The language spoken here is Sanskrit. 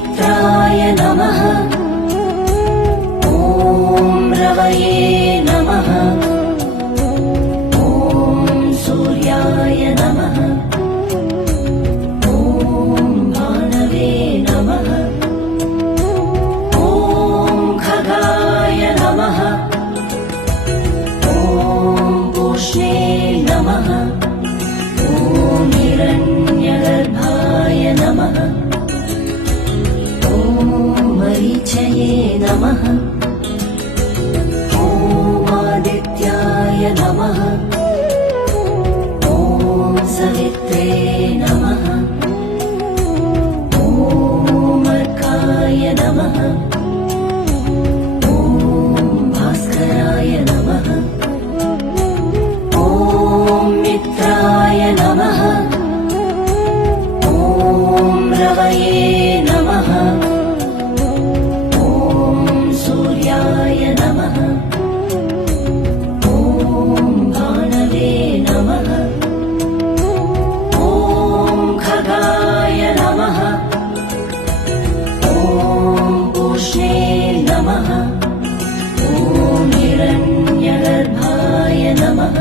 मित्राय नमः। ॐ रवये नमः। ॐ सूर्याय नमः। ॐ भानवे नमः। ॐ खगाय नमः। ॐ पूष्णे नमः। ॐ हिरण्यगर्भाय नमः। ॐ मरीचये नमः। ॐ आदित्याय नमः। ॐ सवित्रे नमः। ॐ अर्काय नमः। ॐ भास्कराय नमः। ॐ मित्राय नमः। ॐ रवये नमः। ॐ सूर्याय नमः। ॐ भानवे नमः। ॐ खगाय नमः। ॐ पूष्णे नमः। ॐ हिरण्यगर्भाय नमः।